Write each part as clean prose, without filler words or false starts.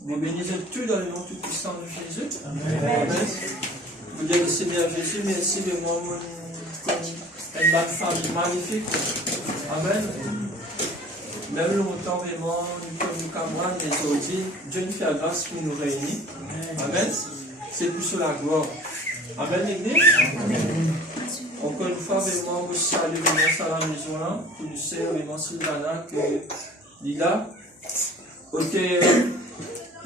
Vous bénissez tout dans le nom tout-puissant de Jésus. Amen. Vous dites, Seigneur Jésus, merci de moi, une bonne famille magnifique. Amen. Même longtemps, vraiment, nous sommes nos camarades, les audits. Dieu nous fait grâce qui nous réunit. Amen. C'est plus sur la gloire. Amen, l'Église. Encore une fois, vraiment, vous saluez vraiment à la maison là. Tout le sais, vraiment, Sylvana, que Lila, côté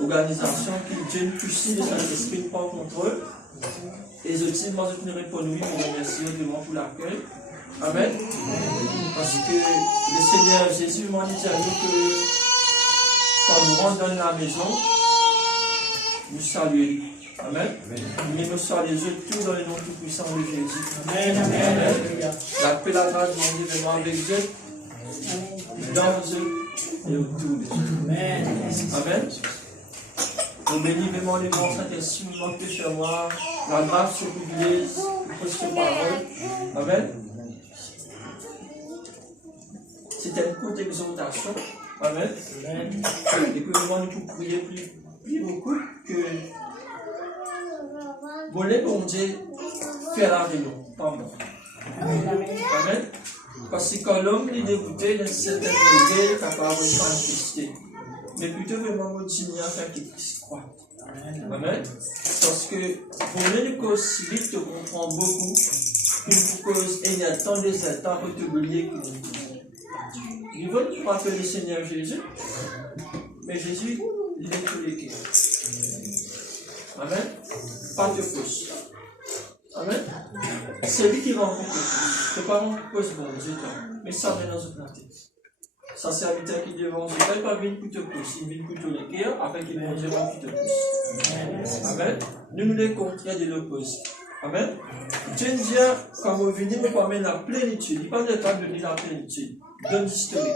organisation, qui Dieu nous touche de Saint-Esprit prend contrôle. Et je dis, moi, je tenais pour nous, je remercie vraiment pour l'accueil. Amen. Parce que le Seigneur Jésus m'a dit à nous que quand nous rentrons dans la maison, nous saluons. Amen. Mais nous saluons tout dans le nom tout-puissant de Jésus. Amen. Amen. La paix, la grâce, mon Dieu, vraiment avec Dieu, dans eux et autour de eux. Amen. Amen. Nous bénissons vraiment les grands Saint-Esprit, nous manquons chez moi, la grâce sur l'Église, pour cette parole. Amen. C'était une courte exhortation. Amen. Et que vraiment nous pouvons prier plus beaucoup que voler bon Dieu faire la réunion. Pardon. Amen. Parce que quand l'homme est dégoûté d'un certain degré, il est capable de manifester. Mais plutôt vraiment continuer à faire qu'il puisse croire. Amen. Parce que pour les causes civiques te comprend beaucoup, une cause il y a tant de temps pour t'oublier que il veut nous rappeler le Seigneur Jésus, mais Jésus, il est tous les cœurs. Amen. Pas de fausse. Amen. C'est lui qui rencontre le fausse. C'est pas rencontre bon Dieu, mais ça vient dans une pratique. Ça, c'est habitant qui devant Dieu. Il pas venir pour te pousser, il vient pour te les cœurs, afin qu'il vient Dieu qui te pousse. Amen. Nous nous les contraires de l'opposé. Amen. Dieu dit, quand vous venez, vous permet la plénitude. Il parle de temps de venir la plénitude. Donne historique.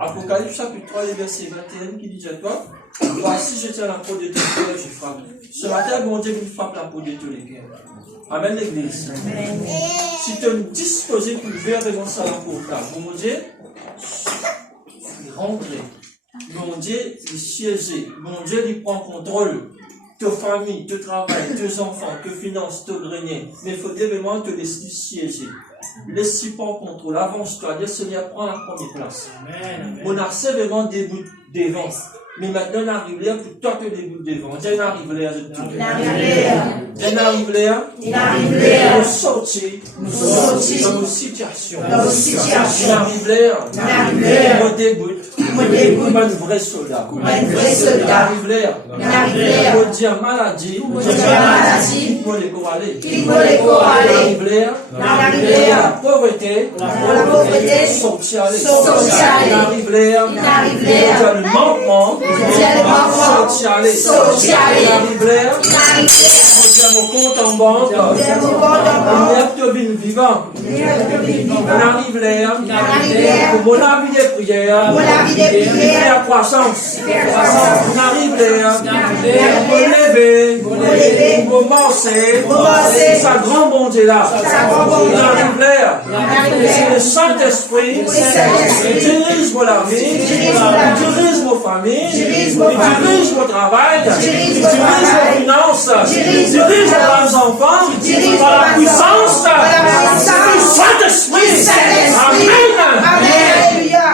Apocalypse chapitre 3, verset 21 qui dit à toi, voici je tiens la peau de ton cœur, je frappe. Ce matin, bon Dieu nous frappe la peau de tous les cœurs. Amen, l'Église. Amen. Si tu es disposé pour faire devant ça la peau, bon Dieu, rentrer. Bon Dieu, il siéger. Bon Dieu, il prend contrôle. Ta famille, ton travail, tes enfants, tes finances, ton grenier. Mais il faut vraiment te laisser siéger. Laisse-y prendre contrôle. Avance-toi. Le Seigneur prend la première place. Amen. On a vraiment des bouts devant. Mais maintenant, on arrive là pour toi que des bouts devant. On arrive là. On arrive là. Nous sortir dans nos situations. On arrive là. On débute. Comme un vrai soldat. On arrive là. On dit à maladie. Il faut les corraler. On arrive là. La pauvreté. Sortir. On arrive là. Le manquement. Sortir. On arrive là. Mon compte en banque, on est vivant. On arrive là, pour mon avis de prière, la croissance. On arrive là, pour lever, pour marcher, sa grand bon Dieu là. On arrive là, c'est le Saint-Esprit qui dirige vos la vie, qui dirige vos familles, qui dirige vos travail, qui dirige vos finances, qui dirige vos enfants, par la puissance du Saint-Esprit. Amen.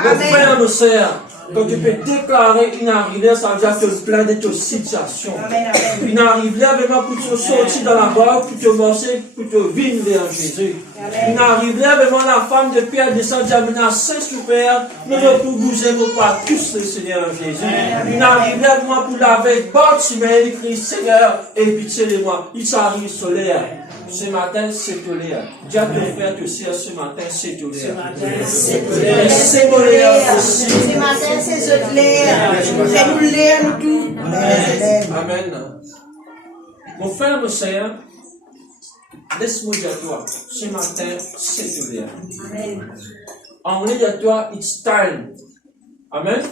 Mon frère, nos sœurs, quand tu peux déclarer une arrivée, ça veut dire que tu plein de tes situations. Une arrivée, vraiment pour te sortir dans la barre, pour te marcher, pour te venir vers Jésus. Une arrivée, vraiment la femme de Pierre descend d'Amina Saint-Super, nous ne pouvons bouger nos pas tous le Seigneur Jésus. Une arrivée, vraiment pour laver, Bartimée, il crie Seigneur, et pitié de moi, il s'arrive solaire. Ce matin, c'est tolère. Dis à ton frère, te sert ce matin, c'est tolère. C'est tolère aussi. Ce matin, c'est tolère. Fais-nous l'air, nous tout. Amen. Mon frère, mon sœur, laisse-moi dire à toi, ce matin, c'est tolère. Amen. En anglais, à toi, it's time. Amen.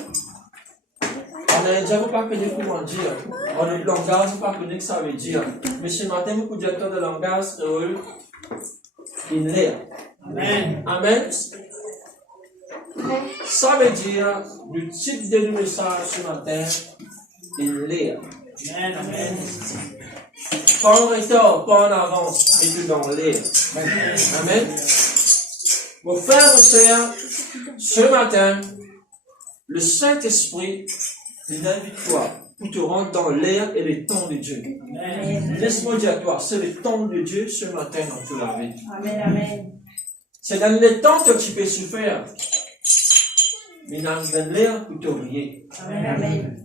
On a déjà pas connu comment dire. En langage, pas connu que ça veut dire. Mais ce matin, beaucoup de directeurs de langage, il l'air. Amen. Amen. Ça veut dire, le titre de message ce matin, et l'air. Amen. Pas en retard, pas en avance, mais tout dans l'air. Amen. Mon frère, mon sœur, ce matin, le Saint-Esprit invite toi pour te rendre dans l'air et les temps de Dieu. Laisse-moi dire à toi, c'est le temps de Dieu ce matin dans toute la vie. Amen, amen. C'est dans les temps que tu peux souffrir. Mais dans l'air pour te briller. Amen, amen.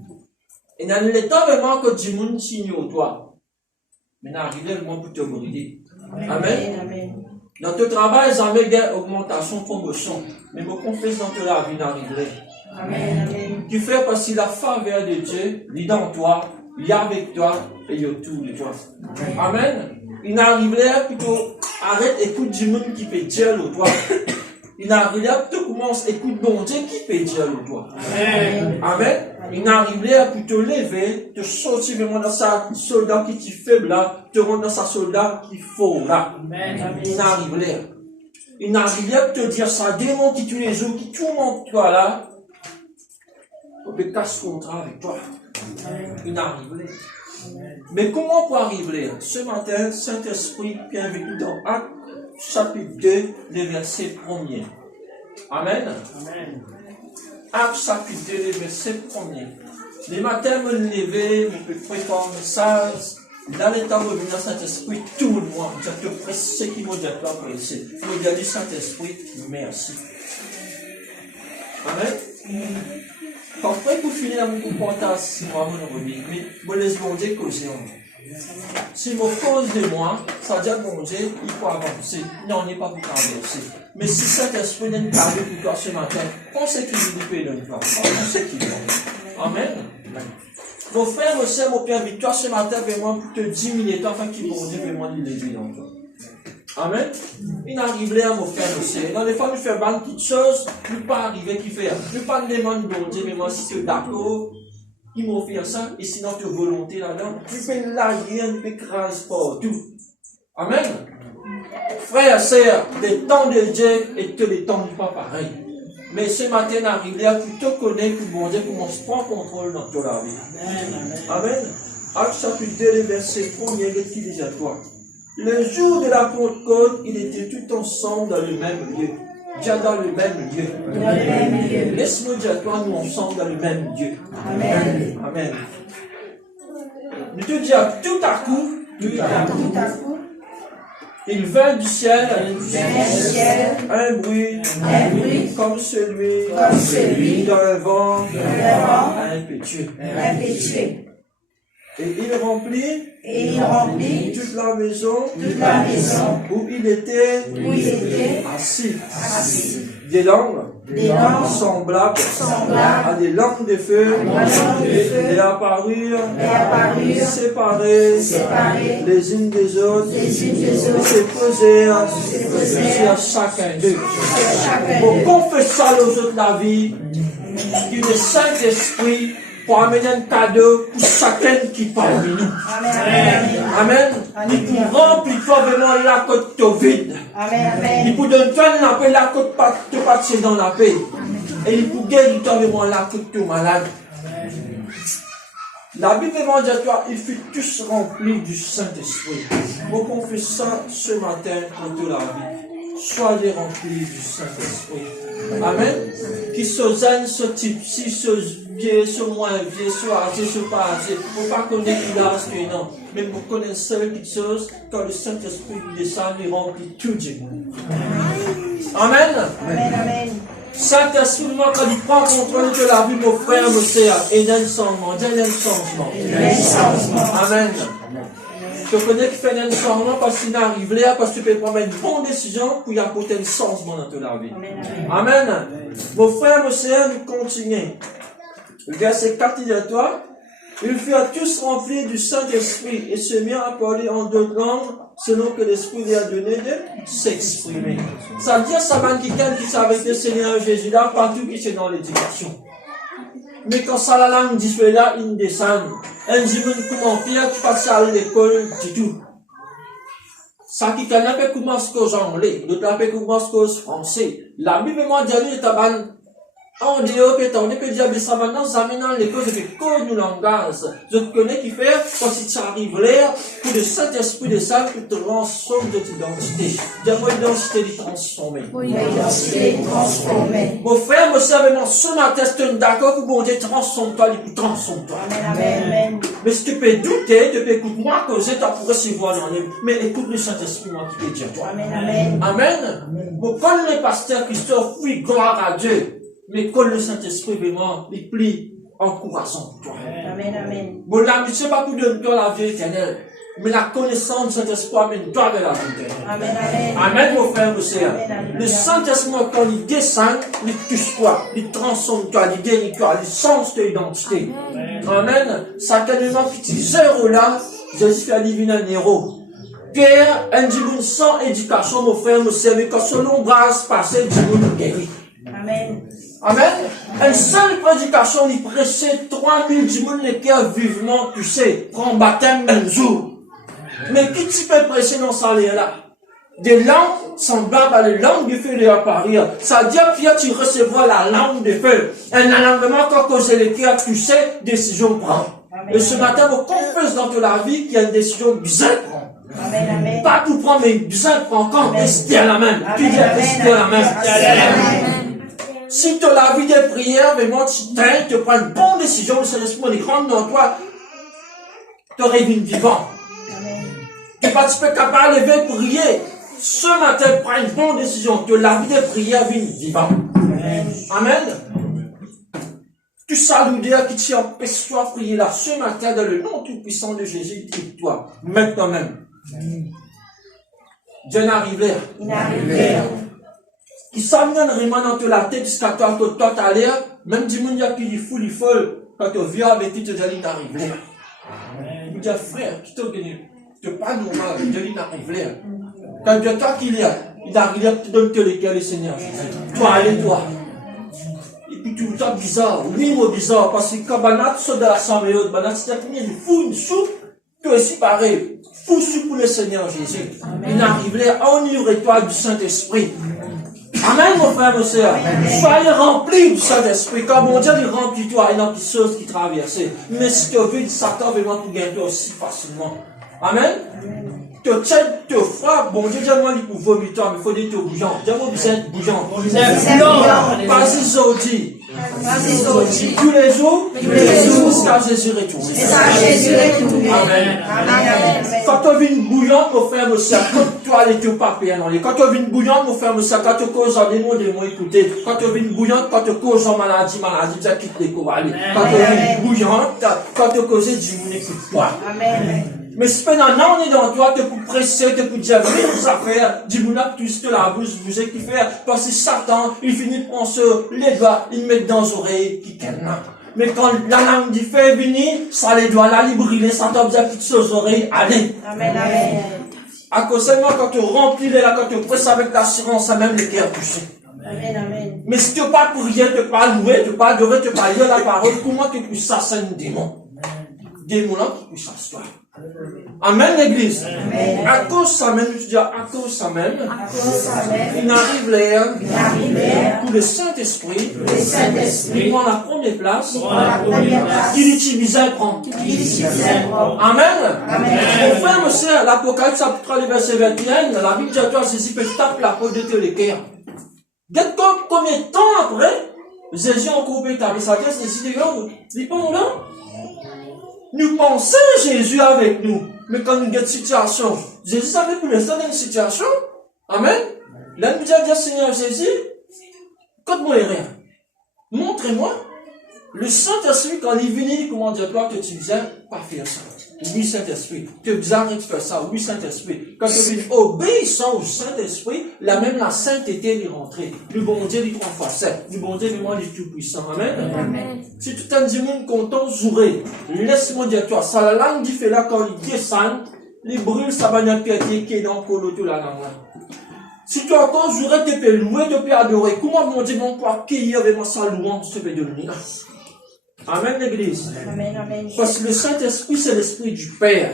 Et dans les temps vraiment que du monde signe au toi. Mais dans le moment pour te briller. Amen. Amen. Dans ton travail, ça met des augmentations, promotion. Mais vos confesses dans ta vie n'arriverait. Amen, amen. Tu fais parce que la faveur de Dieu, il est dans toi, il est avec toi et il est autour de toi. Amen. Il n'arriverait plutôt, arrête, écoute du monde qui peut dire le toi. Il n'arriverait plutôt, commence, écoute bon Dieu qui peut dire le toi. Amen. Il n'arriverait plutôt lever, te sortir vraiment dans sa soldat qui est faible là, te rendre dans sa soldat qui est fort là. Il n'arriverait. Il n'arriverait te dire ça, démon qui tous les jours, qui tourmente toi là. On peut casser contrat avec toi. Il n'arriverait. Mais comment pour arriver? Ce matin, Saint-Esprit vient avec nous dans Actes chapitre 2, le verset 1er. Amen. Actes chapitre 2, le verset 1er. Les matins, me lever, me préparer un message. Dans les temps où vient Saint-Esprit, tout le monde, je te presse ce qui m'a dit à presser. Je me dis Saint-Esprit, merci. Amen. Parfois, pour finir mon comportement, si moi, mon remis, mais vous laissez mon Dieu causer en moi. Si mon cause de moi, ça veut dire que mon Dieu, il faut avancer. Non, on n'est pas pour traverser. Mais si cet esprit n'est pas pour toi ce matin, on sait qu'il vous peut le faire. On sait qu'il va. Amen. Mon frère, mon soeur, mon père, victoire ce matin, vraiment, pour te diminuer, afin qu'il mon Dieu, vraiment, il est dans toi. Amen. Il n'arriverait à me faire aussi. Dans les fois, il fait beaucoup de petites choses, il ne peut pas arriver qu'il fait. Je ne pas demander bon Dieu, mais moi, si tu es d'accord, il m'a fait ça, et sinon tu as volonté là-dedans, tu peux l'arrière, tu peux écraser partout. Amen. Frère, sœur, les temps de Dieu et que les temps ne sont pas pareils. Mais ce matin, il arriverait à plutôt connaître que bon Dieu commence à prendre contrôle dans toute la vie. Amen. Acte chapitre 2, le verset 1er, qu'est-ce qu'il dit à toi? Le jour de la Pentecôte, ils étaient tout ensemble dans le même lieu. Déjà dans le même lieu. Dans le même lieu. Laisse-moi dire à toi, nous ensemble dans le même lieu. Amen. Amen. Je te dis à tout à coup, Tout à coup, il vint du ciel un bruit comme celui d'un vent impétueux. impétueux. Et il remplit toute la maison où il était assis. Des langues semblables à des langues de feu et apparurent séparées les unes des autres et se posèrent sur chacun d'eux. Pour confesser aux autres la vie, que le Saint-Esprit pour amener un cadeau pour chacun qui parmi nous. Amen. Il pour remplir vraiment la côte vide. Il pour donner la paix, la côte te passer dans la paix. Et il pour guérir vraiment la côte malade. La Bible demande à toi, il fut tous remplis du Saint-Esprit. Vous confessez ça ce matin pour toute la vie. Soyez remplis du Saint-Esprit. Amen. Qui se zen, ce type, si ce vieux, ce moins vieux, ce âgé, ce pas âgé. Il ne faut pas connaître l'âge que non. Mais vous connaissez quelque chose, quand le Saint-Esprit descend, il remplit tout du monde. Amen. Saint-Esprit, quand il prend contrôle de la vie, mon frère, mon sœur, il y a un changement. Il y a un changement. Amen. Je connais qu'il fait un changement parce qu'il arrive là, parce que tu peux prendre une bonne décision pour y apporter un changement dans ta vie. Amen. Mon frère, mon sœur, nous continuons. Le verset 4 dit à toi, ils furent tous remplis du Saint-Esprit et se mirent à parler en d'autres langues selon que l'Esprit lui a donné de s'exprimer. Ça veut dire, ça va quelqu'un qui savait que le Seigneur Jésus là, partout qui c'est dans l'éducation. Mais quand ça la langue dit là, il descend. Un jour, comment faire, tu passes à l'école du tout. Ça qui connaît pas comment ce que j'anglais, l'autre peut comment ce que français. La Bible m'a dit, En dehors, que t'en es que diable, ça maintenant, ça maintenant, les causes de code nous langage. Je te connais qui fait, quand si tu arrives là, que le Saint-Esprit de ça, que te transforme de ton identité. Dis-moi, l'identité de transformer. Oui, l'identité transformée. Mon frère, mon sœur, maintenant, ce matin, c'est d'accord que bon Dieu transforme-toi, il transforme-toi. Amen, amen. Mais si tu peux douter, tu peux écouter moi, causer, tu pour recevoir dans les, mais écoute le Saint-Esprit, moi, qui peut dire toi. Amen, amen. Amen. Bon, quand les pasteurs Christophe, oui, gloire à Dieu. Mais quand le Saint-Esprit, vraiment, il plie, encourageant toi. Amen, amen. Bon, l'amitié, pas pour donner toi la vie éternelle. Mais la connaissance du Saint-Esprit amène toi vers la vie éternelle. Amen, amen. Amen, mon frère, mon sœur. Amen. Le Saint-Esprit, quand il descend, il touche toi, il transforme toi, il guérit toi, il change ton identité. Amen. Ça, tellement petit zéro là, Jésus fait divine un héros. Pierre, un dimanche sans éducation, mon frère, mon sœur, mais quand selon grâce passée, dimanche guérit. Amen. Amen. Une seule prédication, il prêchait 3000 dimanches, les cœurs vivement touchés, prend baptême un jour. Mais qui tu peux prêcher dans ça là? Des langues semblables à les langues de feu de apparaître. Ça dit à Pierre, tu recevras la langue de feu. Un alarmement quand cause les cœurs touchés, décision prend. Et ce matin, vous confesse dans la vie qu'il y a une décision bizarre prend. Amen, amen. Pas tout prendre, mais bizarre prend quand Esther la même. Tu dis Esther la même. Si tu as la vie de prière, vraiment tu t'aimes, tu prends une bonne décision, le Saint-Esprit est grand dans toi, tu aurais une vivant. Tu n'es pas capable de lever prier. Ce matin, prends une bonne décision, que la vie de prière vienne vivant. Amen. Tu salues Dieu qui t'y empêche-toi prier là. Ce matin, dans le nom tout-puissant de Jésus, quitte-toi. Maintenant même. Dieu n'arrive là. Il n'arrive là. Qui s'amène vraiment dans la tête jusqu'à toi, que toi t'as l'air, même du monde qui dit fou, il folle, quand tu viens avec lui, tu te dis, il n'arrive là. Il dit, frère, qui t'a gagné? Tu pas normal, il dit, il n'arrive là. Quand Dieu t'a qu'il y a, il arrive là, tu donnes le cœur, le Seigneur Jésus. Toi, allez, toi. Et puis tout le temps bizarre, oui, moi bizarre, parce que quand Banat sort de l'assemblée, Banat s'est mis une fou, une soupe, toi aussi pareil. Fou soupe pour le Seigneur Jésus. Il arrive là, enivre-toi du Saint-Esprit. Amen, mon frère, mon soeur. Soyez remplis du Saint-Esprit. Quand mon Dieu, il remplit toi, il y a des choses qui traversent. Mais si tu veux, Satan vraiment pour gagner toi aussi facilement. Amen. Te tiens, te frappe. Bon Dieu, dis-moi, il peut vomir toi, mais il faut dire que tu es bougeant. Dis-moi, vous êtes bougeant. Vas-y, Zodi. Tous les jours, jusqu'à Jésus retourne. Amen. Quand tu as vu une bouillante, mon frère, mon soeur, quand tu as les tout papiers dans les. Quand tu as vu une bouillante, mon frère, mon soeur, quand tu causes en démon, écoutez. Quand tu as vu une bouillante, quand tu causes en maladie, tu as quitté les cours. Quand tu as vu une bouillante, quand tu causes, dis-moi, écoute-toi. Mais si maintenant on est dans toi, tu peux presser, tu peux dire, oui, nous affaires, dis-moi, tu sais, la bouche, vous êtes qui fait, parce que Satan, il finit de prendre les doigts, il met dans les oreilles, qui qu'elle n'a. Mais quand la langue du feu venir, ça les doigts là, les brûler, ça tombe bien petites aux oreilles, allez. Amen, amen. À cause seulement quand tu remplis les là, quand tu presses avec l'assurance, ça même les cœurs touchés. Amen, amen. Mais si tu n'as pas prier, tu n'as pas louer, tu n'as pas adorer, tu n'as pas lire la parole, comment tu peux chasser un démon? Démon là qui peut chasser toi. Amen, l'église. Amen. À cause ça même, je dis à cause ça même, il arrive là, pour le Saint-Esprit, il prend la première place, il utilise et prend. Amen. Mon frère, mon soeur, l'Apocalypse, chapitre 3, verset 21, la Bible dit à toi, Jésus peut taper la peau de tes cœurs. Regarde combien de temps après, Jésus encore peut taper sa tête, c'est si il prend là. Nous pensons Jésus avec nous. Mais quand nous avons une situation, Jésus savait pour l'instant dans une situation. Amen. Là, nous avons dit, Seigneur Jésus, écoute-moi rien. Montrez-moi. Le Saint-Esprit, quand il vient, il commande à toi que tu disais, pas faire ça. Oui, Saint-Esprit. Tu es bizarre que tu fais ça. Oui, Saint-Esprit. Quand tu es obéissant au Saint-Esprit, la sainteté est rentrée. Le bon Dieu, il trois fois sept. Le bon Dieu, vraiment, il est tout puissant. Amen. Amen. Si tout un dimanche content, zouré, laisse-moi dire toi, ça, la langue du fait là, quand il descend, il brûle sa banane piété qui est dans le colo de la langue là. Si tu as encore zouré, tu peux louer, tu peux adorer. Comment mon Dieu, mon quoi, qui y avait sa louange, tu peux devenir? Amen, l'église. Amen, amen. Parce que le Saint-Esprit, c'est l'Esprit du Père.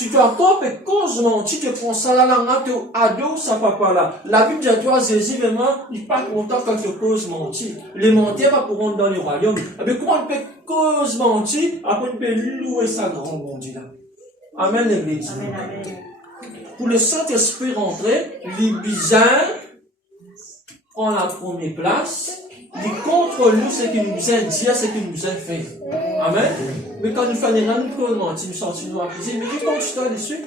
Si tu as trop et cause menti, tu prends ça là, tu ado, ça papa là. La Bible dit à toi, Jésus, vraiment, il n'est pas content quand tu causes menti. Les mentir va pour rentrer dans le royaume. Mais comment on peut cause menti, après on peut louer sa grande monde là. Amen, l'église. Amen, amen. Pour le Saint-Esprit rentrer, les bizarres prend la première place. Il contre nous ce qu'il nous a dit, ce qu'il nous a fait. Amen. Mais quand nous faisons rien, nous pouvons mentir, nous sortir accusés. Mais quand tu t'en dessus,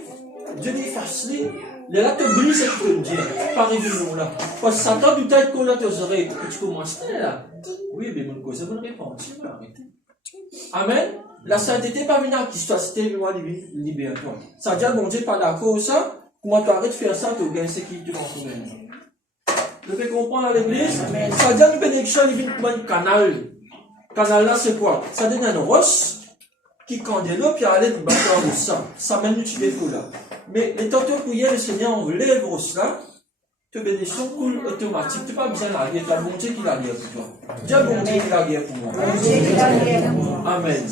Dieu dit facile. Il est là te brise ce qu'il te dit. Pas arriver nous là. Parce que Satan du tête qu'on a tes oreilles pour que tu commences là. Oui, mais mon cause, vous ne répondez pas. Amen. La sainteté pas venue à qui soit c'était vraiment libérateur. Ça dit à mon Dieu pas d'accord ça. Comment tu arrêtes de faire ça, tu gagnes ce qui te consomme. Vous pouvez comprendre à l'église? Ça dit à une bénédiction, il vient comme un canal. Canal là, c'est quoi? Ça donne un roche qui candé l'eau, puis aller du bâtard de sang. Ça mène du défaut là. Mais les tantôt prières, le Seigneur enlève roche là, te bénédiction coule automatique. Tu n'as pas besoin de la guerre, tu as bon Dieu qui la guerre pour toi. Dis à bon Dieu qui la guerre pour moi. Amen.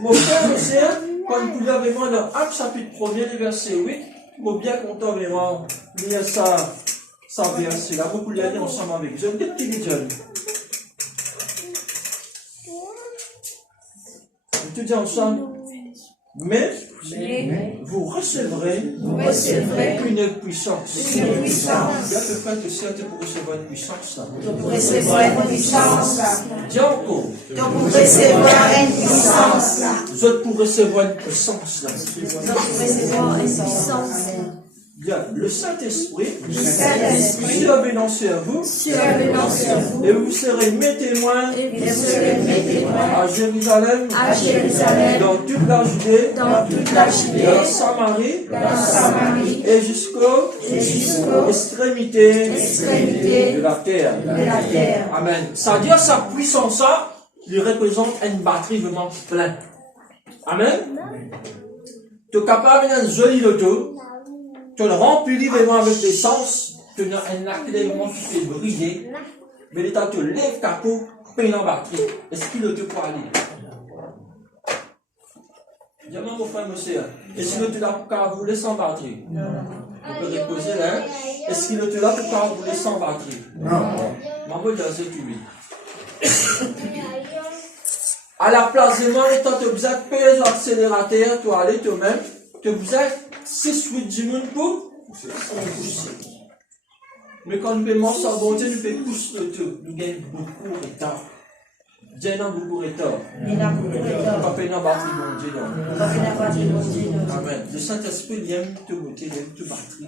Mon frère, mon sœur, quand vous pouvez vraiment dans Actes chapitre 1er, verset 8, vous bien content vraiment lire ça verset là, vous pouvez aller ensemble avec vous. Des petits jeunes. Je te dis ensemble, mais vous recevrez une puissance. Bien te faire te servir pour recevoir une puissance. Pour recevoir une puissance. Dis encore. Pour recevoir une puissance. Vous êtes pour recevoir une puissance. Pour recevoir une puissance. Bien, le Saint-Esprit survenant sur vous, et vous serez mes témoins à Jérusalem, dans toute la Judée, dans la Samarie, et jusqu'aux extrémités de la terre. Amen. Ça veut dire sa puissance, ça, il représente une batterie vraiment pleine. Amen. Tu es capable d'un joli loto. Tu le remplis vraiment avec l'essence, tu as un accélérement qui fait briller, mais l'état te lève ta peau, peine en batterie. Est-ce qu'il te peut aller? Dis-moi mon frère, monsieur, est-ce qu'il te l'a pour rouler sans batterie? On peut reposer là. Est-ce qu'il te l'a pour rouler sans batterie? Non. Maman, il a dit oui. À la place de moi, l'état te besoin de peser l'accélérateur, tu aller toi-même, tu besoin 6-8 du monde pour pousser. Mais quand nous payons ça, bon Dieu, nous pouvons pousser le tout. Nous gagnons beaucoup de retard. Dieu n'a beaucoup de retard. Nous ne pas payer la batterie, bon Dieu. Amen. Le Saint-Esprit, il aime te monter, il aime te batterie.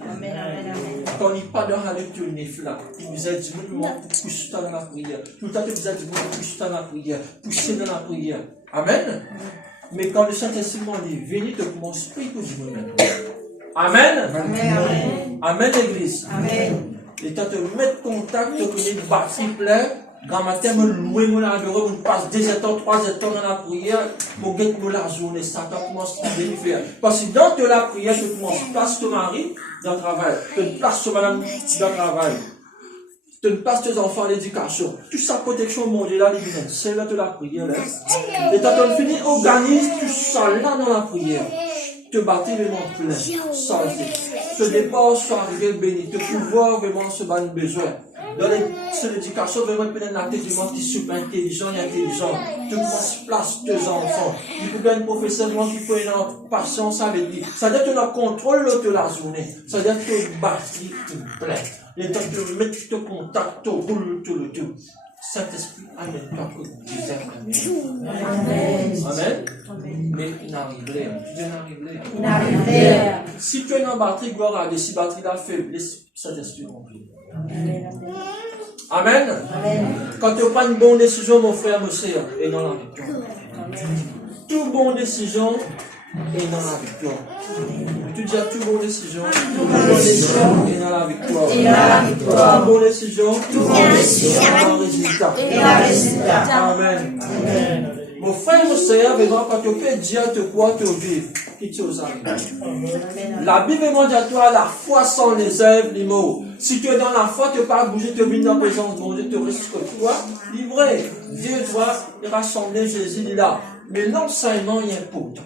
Quand il pas dans la lecture, il est là. Il vous a dit, nous pour pousser dans la prière. Tout le temps, il vous a dit, pour pousser dans la prière. Pousser dans la prière. Amen. Mais quand le Saint-Esprit dit, venez, tu commences à prier pour Dieu maintenant. Amen. Amen, l'église. Amen. Et quand tu mets contact, tu connais une batterie pleine, grand matin, me louer, me la bureau, me passe 2 heures, 3 heures dans la prière, pour gagner la journée, Satan commence à faire. Parce que dans la prière, tu commences à placer ton mari dans le travail, tu places ton madame dans le travail. Tu places tes enfants à l'éducation. Toute sa protection mondiale, c'est là de la prière. Et quand tu finis, organise tout ça là dans la prière. Te bâtir vraiment plein. Ce départ soit arrivé béni. Te pouvoir vraiment se battre besoin. Dans l'éducation, vraiment, peut-être l'intelligence qui est super intelligent et intelligent. Tu places tes enfants. Il faut bien un professeur qui peut avoir patience avec lui. Ça veut dire que tu as contrôle de la journée. Ça veut dire que tu as battu plein. Et tu te mets ton contact, tu roules tout le tout. Saint-Esprit, amène-toi pour Dieu. Amen. Mais il n'arriverait. Il n'arriverait. Si tu es en batterie, gloire à Dieu. Si batterie là faible, Saint-Esprit remplit. Amen. Quand tu prends une bonne décision, mon frère, mon sœur, et dans la victoire. Toute bonne décision est dans la victoire. Tu dis à toute bonne décision est dans la victoire. Toute bonne décision est dans le résultat. Amen. Mon frère, mon sœur, quand tu peux dire te quoi te vivre, qui tu oses arriver. La Bible dit à toi, la foi sans les œuvres, les mots. Si tu es dans la foi, tu ne peux pas bouger, tu vis dans la présence de mon Dieu, tu restes que toi, livré. Dieu doit rassembler Jésus là. Mais l'enseignement est important.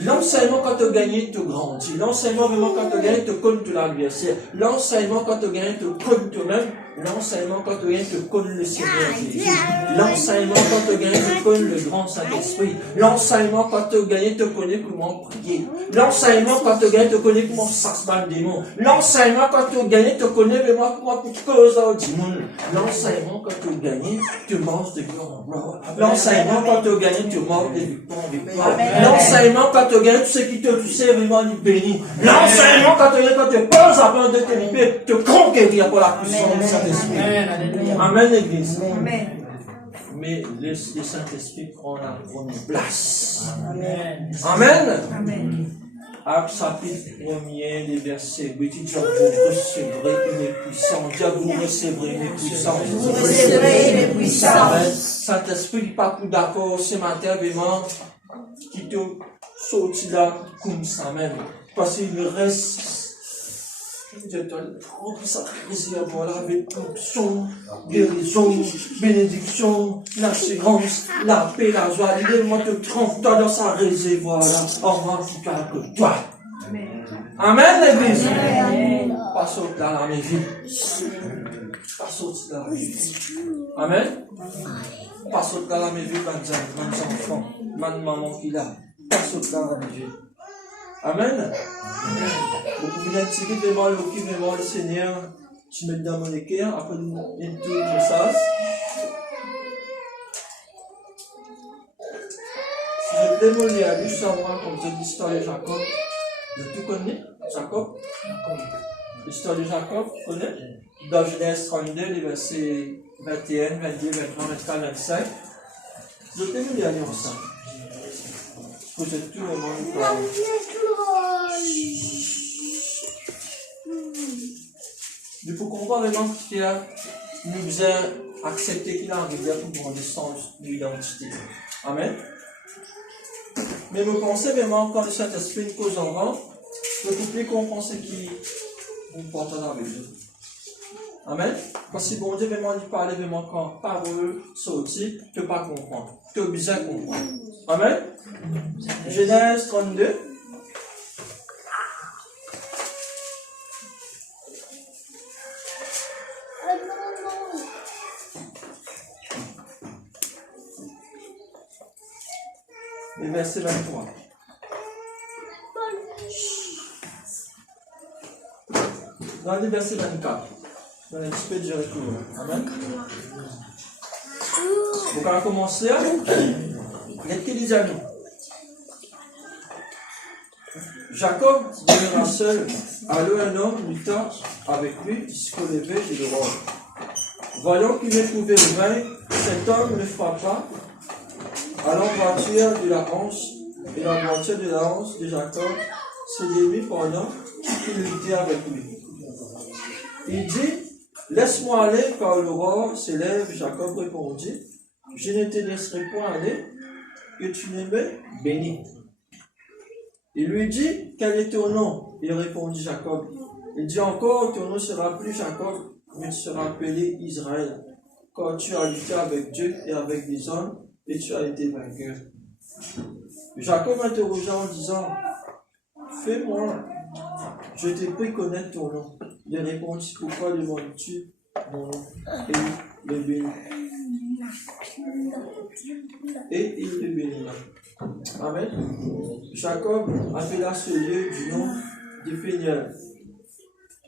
L'enseignement quand tu as gagné te grandit. L'enseignement vraiment quand tu as gagné te connaît de l'adversaire. L'enseignement quand tu as gagné te connaît toi-même. L'enseignement quand tu as gagné te connaît le Seigneur Jésus. L'enseignement quand tu as gagné te connaît le grand Saint-Esprit. L'enseignement quand tu as gagné te connaît comment prier. L'enseignement quand tu as gagné te connaît comment ça se bat le démon. L'enseignement quand tu as gagné te connaît vraiment comment pour cause au démon. L'enseignement quand tu as gagné te manges de gloire en gloire. L'enseignement quand tu as gagné te manges de victoire en victoire. L'enseignement quand tu as gagné tout ce qui te touche vraiment il bénit. L'enseignement quand tu as gagné quand tu poses avant de te libérer te conquérir pour la puissance du Saint-Esprit. Amen, Église. Amen. Mais le Saint-Esprit prend la première place. Amen. Amen. Amen. Acte chapitre 1er, les versets 8, il dit, vous recevrez une puissance. Dieu, vous recevrez une puissance. Vous recevrez une puissance. Saint-Esprit, il n'est pas tout d'accord ce matin, vraiment, qui te sortit là comme ça même. Parce qu'il reste, je te remplis sa réservoir là avec onction, guérison, bénédiction, l'assurance, la paix, la joie. Il te trompe dans sa réservoir là, en rempli que toi. Amen, l'Église. Pas sortir dans la vie. Pas sortir dans la vie. Amen. Pas sortir dans la vie, mes enfants, ma maman qui l'a. Pas sortir dans la vie. Amen. Vous venez de tirer vraiment le Seigneur, tu mets dans mon équerre, après nous tout le message. Si je démolis à lui, savoir comme c'est l'histoire de Jacob, tu connais Jacob? L'histoire de Jacob, tu connais? Dans Genèse 32, les versets 21, 22, 23, 24, 25. Je démolis à lui ensemble. Vous êtes tout le monde. Il faut comprendre vraiment qu'il a nous a accepté qu'il a arrivé pour prendre le sens de l'identité. Amen. Mais vous pensez vraiment quand le Saint-Esprit nous cause en vent, le couple qu'on pense qui vous porte dans la Bible. Amen. Parce que bon Dieu vraiment il parle vraiment quand parole sortie, tu ne peux pas comprendre. Tu es obligé de comprendre. Amen. Genèse 32. Et verset 23. Dans le verset 24. Dans le petit peu de Jéricho. Amen. Vous allez commencer. Qu'est-ce qu'il dit à nous? Jacob demeura seul. Alors un homme lutta avec lui jusqu'au lever de l'aurore. Voyant qu'il ne pouvait le vaincre, cet homme le frappa à l'emboîture de la hanche, et l'emboîture de la hanche de Jacob se démit pendant qu'il luttait avec lui. Il dit, laisse-moi aller car l'aurore s'élève. Jacob répondit, je ne te laisserai point aller, que tu ne me bénis. Il lui dit, quel est ton nom? Il répondit Jacob. Il dit encore, ton nom sera plus Jacob, mais tu seras appelé Israël, car tu as lutté avec Dieu et avec les hommes, et tu as été vainqueur. Jacob interrogea en disant, fais-moi, je te prie connaître ton nom. Il répondit, pourquoi demandes-tu mon nom? Et il le bénit. Et il le bénit. Amen. Jacob appela ce lieu du nom de Phéniel.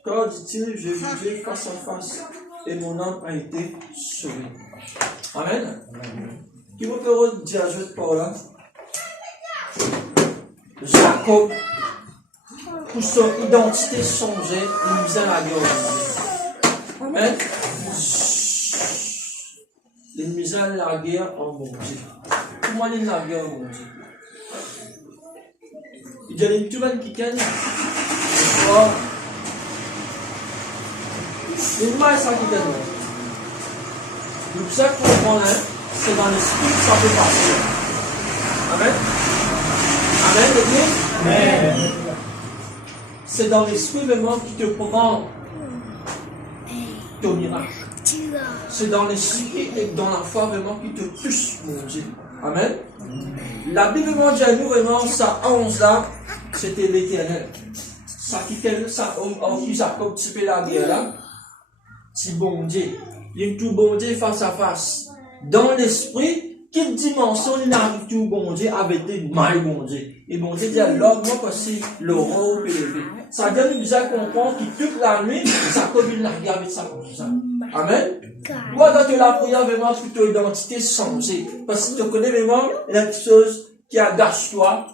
Car, dit-il, je vis Dieu face à face, et mon âme a été sauvée. Amen. Qui vous peut dire par là? Jacob, pour son identité changée, il nous a la guerre. Amen. Il nous a la guerre en bon Dieu. Comment il a la guerre en bon Dieu? Il y a une toute qui gagne. Il m'a ça qui gagne. Donc, ça qu'on prend là, c'est dans l'esprit que ça peut passer. Amen. Amen, l'église? Amen. C'est dans l'esprit vraiment qui te prend ton miracle. C'est dans l'esprit et dans la foi vraiment qui te pousse, mon Dieu. Amen. La Bible m'a dit à nous vraiment, ça 11 là, c'était l'Éternel. Ça qui Jacob tu peux la guerre là, c'est bon Dieu. Il y a tout bon Dieu face à face. Dans l'esprit, quelle dimension il arrive tout bon Dieu avec des mal bon Dieu. Et bon Dieu dit alors, moi aussi, le rôle élevé. Ça veut dire nous déjà comprendre que toute la nuit, Jacob il l'a regardé avec ça comme ça. Amen. Toi, dans la prière, vraiment, toute ton identité changée. Parce que tu connais vraiment la chose qui agace toi.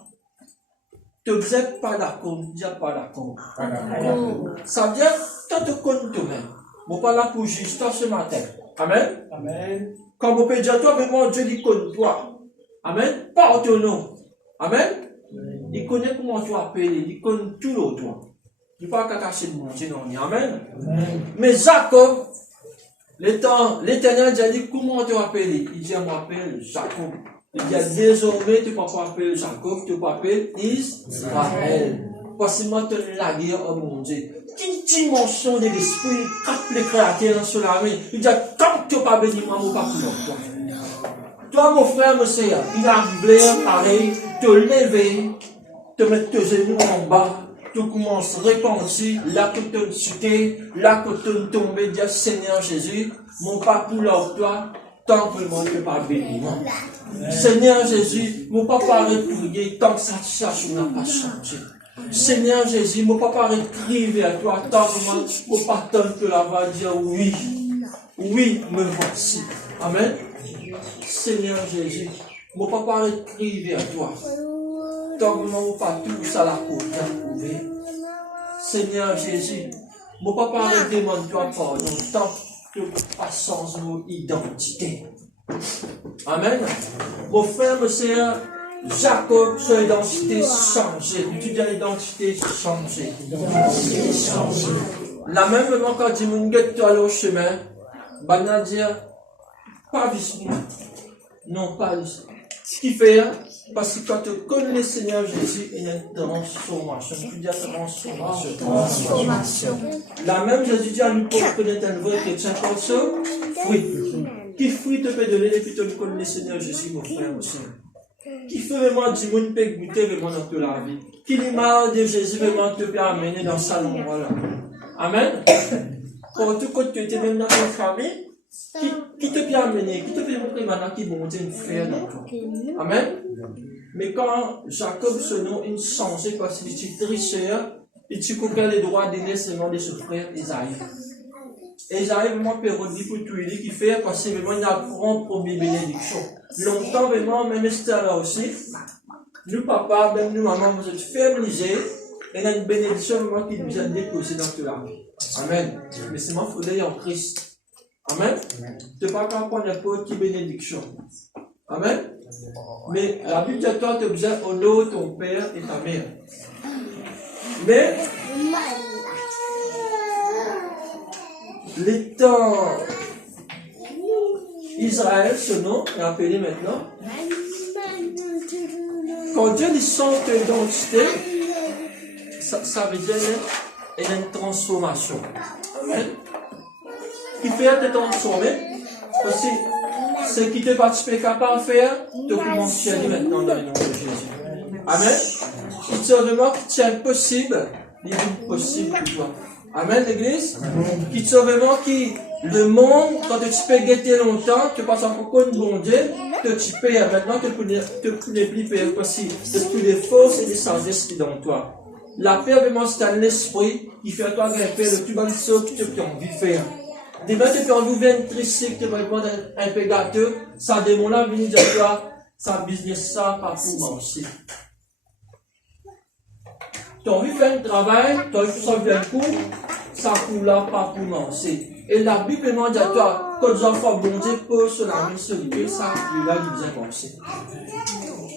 Tu n'es pas d'accord, tu n'es pas d'accord. Ça veut dire, tu te connais toi-même. Je ne pas là pour juger toi ce matin. Amen. Amen. Quand vous pouvez dire toi, vraiment, Dieu il connaît toi. Amen. Pas ton nom. Amen. Il connaît comment tu appelles, il connaît tout le toi. Il ne peut pas cacher de mon Dieu, non. Amen. Mais Jacob, l'Éternel a dit, comment tu appelles? Il dit, je m'appelle Jacob. Il dit, désormais, tu ne peux pas appeler Jacob, tu peux appeler Israël. Parce que maintenant, la guerre, oh mon Dieu. Quelle dimension de l'esprit, quand les créateurs sur la main, il dit, quand tu ne peux pas bénir, moi, je ne peux pas toi. Toi, mon frère, mon sœur, il arrive pareil, te lever, te mettre tes genoux en bas, tu commences à repentir, là que tu es chuté, là que tu es tombé, dire Seigneur Jésus, mon papa pour toi, tant que moi je ne peux pas bénir. Seigneur Jésus, mon papa arrête de prier, tant que ça te cherche, on n'a pas changé. Seigneur Jésus, mon papa arrête de crier vers toi, tant que moi je ne peux pas tant que la va dire oui, oui, me voici. Amen. Seigneur Jésus, mon papa arrête de crier vers toi. Tant que mon papa tout ça la côte à trouver. Seigneur Jésus, mon papa arrête de demander toi pardon, tant que pas sans mon identité. Amen. Mon frère, mon sœur, Jacob, son identité changée. Tu dis l'identité changée. La même moment quand tu me dis toi au chemin, va dire, pas visite. Non, pas visite. Ce qui fait, parce que quand tu connais le Seigneur Jésus, il y a une transformation. Tu dis transformation. La même Jésus dit à nous pour connaître un vrai chrétien comme ça, fruit. Qui fruit te peut donner depuis que tu connais le Seigneur Jésus, mon frère, mon soeur. Qui fait vraiment du monde peut goûter vraiment dans toute la vie. Qui l'image de Jésus vraiment te peut amener dans sa langue. Voilà. Amen. Quand tu étais même dans ta famille, qui te peut amener, qui te peut montrer maintenant qui monte une frère dans toi. Amen. Mais quand Jacob se nom, il changeait parce qu'il était tricheur, il tu coupait les droits des naissements de ce frère Isaïe. Isaïe vraiment pérodie pour tout il qui fait parce que vraiment il a grand première bénédiction. Longtemps vraiment, même Esther là aussi, nous papa, même nous maman, vous êtes féminisés, et il y a une bénédiction vraiment qui nous a déposé dans toute la vie. Amen. Mais c'est moi, il faut aller en Christ. Amen. Tu ne peux pas prendre n'importe quelle bénédiction. Amen. Mais la Bible dit à toi, tu as besoin d'honorer ton père et ta mère. Mais, les temps Israël, ce nom est appelé maintenant. Quand Dieu dit son identité, ça veut dire qu'il y a une transformation. Amen. Qui fait te transformer, parce que ce qui te participe capable de faire, tu commences à maintenant dans le nom de Jésus. Amen. Si tu vraiment qui tient possible, il est possible pour toi. Amen, l'église. Qui te vraiment qui, le monde, quand tu peux guetter longtemps, tu passes encore comme bon Dieu, tu peux maintenant te connais plus peur possible. C'est plus de force et de sagesse qui est dans toi. La paix, vraiment, c'est un esprit qui fait à toi grimper le plus bon saut que tu as envie de faire. Demain, tu peux envie de faire une tricycle, tu vas être un peu gâteux, ça démon là, venir dire toi, ça business, ça, pas pour manger. Tu as envie de faire un travail, tu as envie de faire un cours, ça coule là, pas pour manger. Et la Bible demande à toi, quand les enfants bon Dieu posent sur la main sur lui, ça, il va lui bien penser.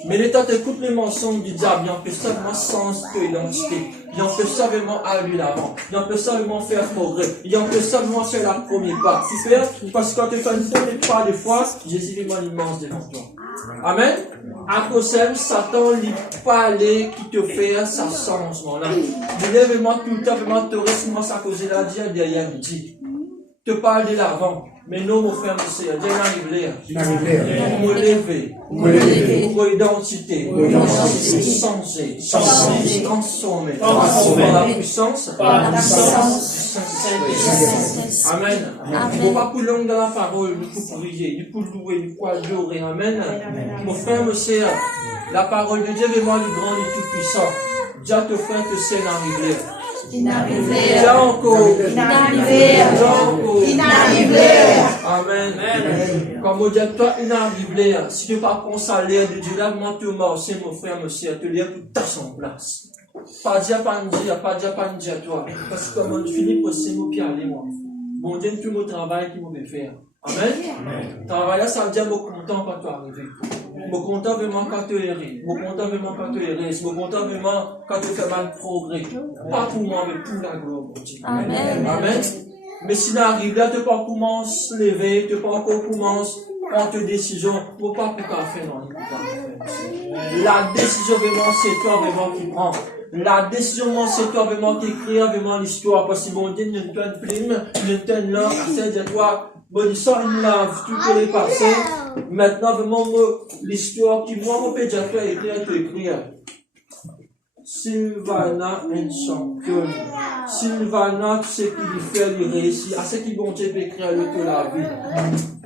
Mais l'État écoute les mensonges du diable, il empêche seulement sens de l'identité. Il empêche seulement aller l'avant. Il empêche seulement faire progrès. Il empêche seulement faire la première pas. Super? Parce que quand tu fais une première pas de foi, Jésus est vraiment immense devant toi. Amen? À cause de Satan, il parler qui te fait ça changement là. Il est vraiment tout le temps, vraiment, te reste à cause de la dire derrière midi. te parle de l'avant. Mais non, mon frère, monsieur, Dieu n'arrive là. Pour me lever. Pour identité. Changer. Transformer. Par la puissance. Amen. Il ne faut pas plus long dans la parole, il faut prier, il faut louer, il faut adorer. Amen. Mon frère, monsieur, la parole de Dieu est vraiment grande et tout puissant. Dieu te fait que c'est l'arrivée. Déjà encore. Amen. Comme on dit, toi, une arrivée. Si tu n'as pas pensé à l'air de Dieu, là, moi, tu m'as aussi, mon frère, monsieur, te lève tout à son place. Pas dire, pas dire, toi. Parce que comme on finit pour ces mots, puis aller, moi. Bon Dieu, tout mon travail qui m'a faire. Amen. Travailler, ça veut dire, mon content quand tu arrives. Mon content vraiment quand tu erres. Mon content vraiment quand tu erres. Mon content vraiment quand tu fais mal progrès. Pas pour moi, mais pour la gloire de Dieu. Amen. Amen. Mais si n'arrive là, tu pas commence à lever, tu pas encore commence à prendre tes décisions, pour pas pour qu'à faire non. La décision vraiment, c'est toi vraiment qui prends. La décision, c'est toi vraiment qui crée vraiment l'histoire. Parce que mon Dieu, ne te plume, ne te là, c'est toi. Bon, ça, il lave tout que les passé. Maintenant, vraiment, l'histoire qui, moi, mon pédiatre a écrire. Sylvana, une championne. Sylvana, tout ce qui lui fait lui réussir. À ce qui, bon Dieu, peut écrire le la vie.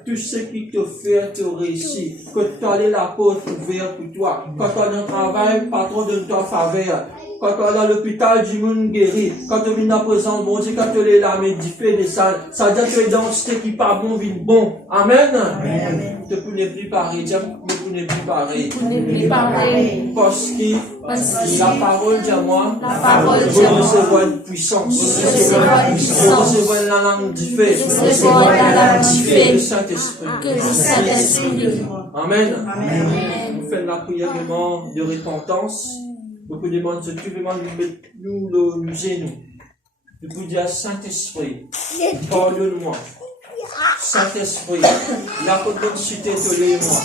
Tout ce qui te fait te réussir. Que tu as la porte ouverte pour toi. Quand tu as un travail, patron de ta faveur. Quand tu es à l'hôpital, du monde guéri. Quand tu viens à présent, bon Dieu, quand tu es là, mais tu fais des salles. Ça veut dire que tu es dans ce qui n'est pas bon, vite bon. Amen. Tu ne peux plus parler. Dieu ne peut plus parler. Parce que la parole dit à moi, vous recevez une puissance. Vous recevez la langue différente. Le Saint-Esprit. Amen. Vous faites la prière vraiment de repentance. Vous pouvez demander ce que tu veux nous gêner. Vous pouvez dire Saint-Esprit, pardonne-moi. Saint-Esprit, la cité te l'est-moi.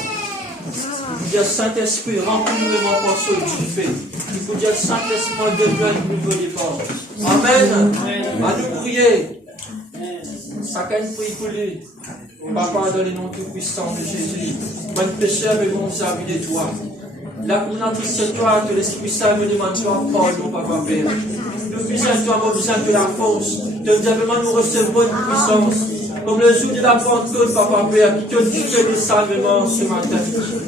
Vous pouvez dire Saint-Esprit, remplis-moi pour ce que tu fais. Vous pouvez dire Saint-Esprit, donne-moi une nouvelle départ. Amen. À nous prier. Chacun prie pour lui. Papa, dans le nom tout-puissant de Jésus. Mon pécheur et mon avis de toi. La connaissance de toi, que l'Esprit Saint me demande pardon, Papa Père. Nous puissons toi, avoir besoin de la force. De vraiment nous recevrons une puissance. Comme le jour de la Pentecôte, Papa Père, qui te dit que des salvements ce matin.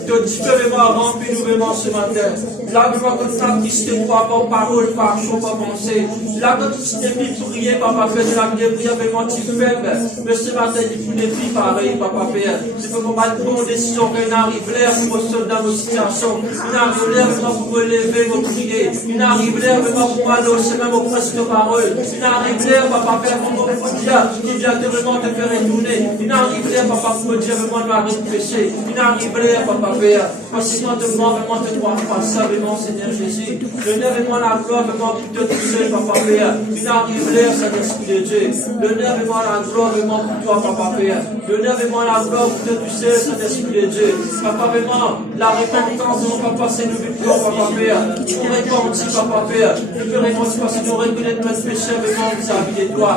Te dit que vraiment remplis-nous vraiment ce matin. Là, vraiment, que tu as Christ, toi, par parole, par chaud, par pensée. Là, que tu t'es mis prier, Papa Père, de la prière vraiment tu faible. Mais ce matin, il faut des filles pareilles, Papa Père. Tu peux me battre bonne décision, qu'il arrive l'air pour me sauver dans nos situations. Il arrive l'air vraiment pour me lever, me prier. Il arrive l'air vraiment pour m'aller au chemin, me presque parole. Il arrive l'air, Papa Père, pour me dire, qui vient de vraiment te faire retourner. Il arrive l'air, Papa, pour me dire vraiment de m'arrêter de pécher. Il arrive l'air, Papa Père, parce que moi, de moi, vraiment, te croire pas ça, vraiment, Seigneur Jésus. L'honneur et moi, la gloire, vraiment, qui te touche, Papa Père. Il arrive l'air, Saint-Esprit de Dieu. L'honneur et moi, la gloire, vraiment, pour toi, Papa Père. L'honneur et moi, la gloire, pour te toucher, Saint-Esprit de Dieu. Papa, vraiment, la repentance, mon Papa, c'est nous victoire, Papa Père. Nous repentis, Papa Père. Nous te repentis parce que nous reconnaissons notre péché, vraiment, vis-à-vis de toi.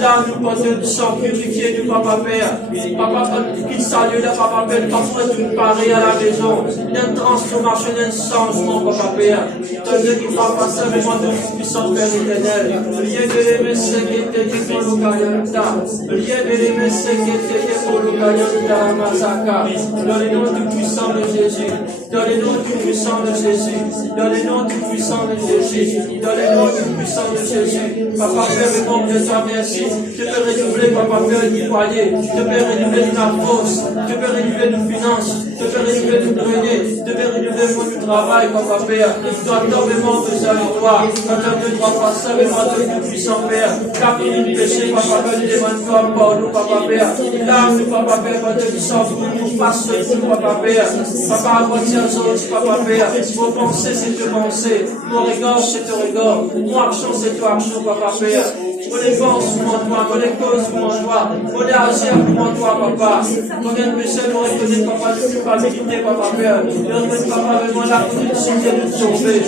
Là, nous portons du sang purifié du Papa Père. Papa, qu'il salue là, Papa Père, parfois tout pareil à la maison. Il y a une transformation, un changement, Papa Père. Ton Dieu qui va passer avec moi de puissant Père éternel. Rien de l'aimer, c'est qui était dit pour le Kayanta. Rien de l'aimer, c'est qui était dit pour le Kayanta, Masaka. Dans le nom du puissant de Jésus. Dans le nom du puissant de Jésus. Dans le nom du puissant de Jésus. Dans le nom du puissant de Jésus. Papa Père, vraiment, je te remercie. Je peux renouveler, Papa Père, du foyer. Je peux renouveler de la force. Je peux renouveler de finances. Je peux renouveler de grenier. Je peux renouveler mon travail, Papa Père. Je dois énormément besoin de toi. Quand tu ne dois pas ça, mais moi, tu es puissant, Père. Car il est péché, Papa Père, je demande toi, pardon, Papa Père. Là, nous, Papa Père, quand tu sors, nous fasse tout, Papa Père. Papa, appartient aux autres, Papa Père. Vos pensées, c'est te penser. Mon regard, c'est te regard. Mon action, c'est toi, action, Papa Père. Mon défense, pour toi, mon cause, pour toi, mon agir, pour toi, Papa. Mon bien péché, nous reconnaît, Papa, de culpabilité, Papa Père. Nous reconnaît, Papa, vraiment la condition de sauver.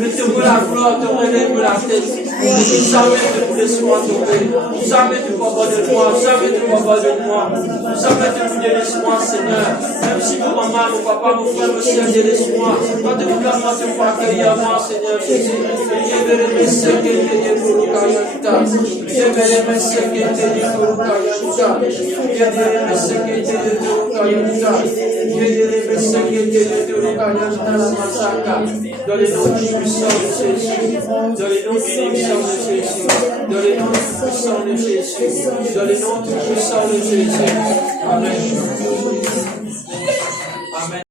Mettez-moi la gloire, te relève la tête. Jamais tu ne me laisseras tomber. Jamais tu ne m'abandonneras. Jamais tu ne m'abandonneras. Jamais tu ne me délaisseras, Seigneur. Même si mon maman, mon papa, mon frère, mon Seigneur, délaisse-moi. Quand tu me clames, tu me accueillir à moi, Seigneur Jésus. Dans les noms puissants de Jésus, dans les noms puissants de Jésus, dans les noms puissants de Jésus, dans les noms puissants de Jésus. Amen. Amen.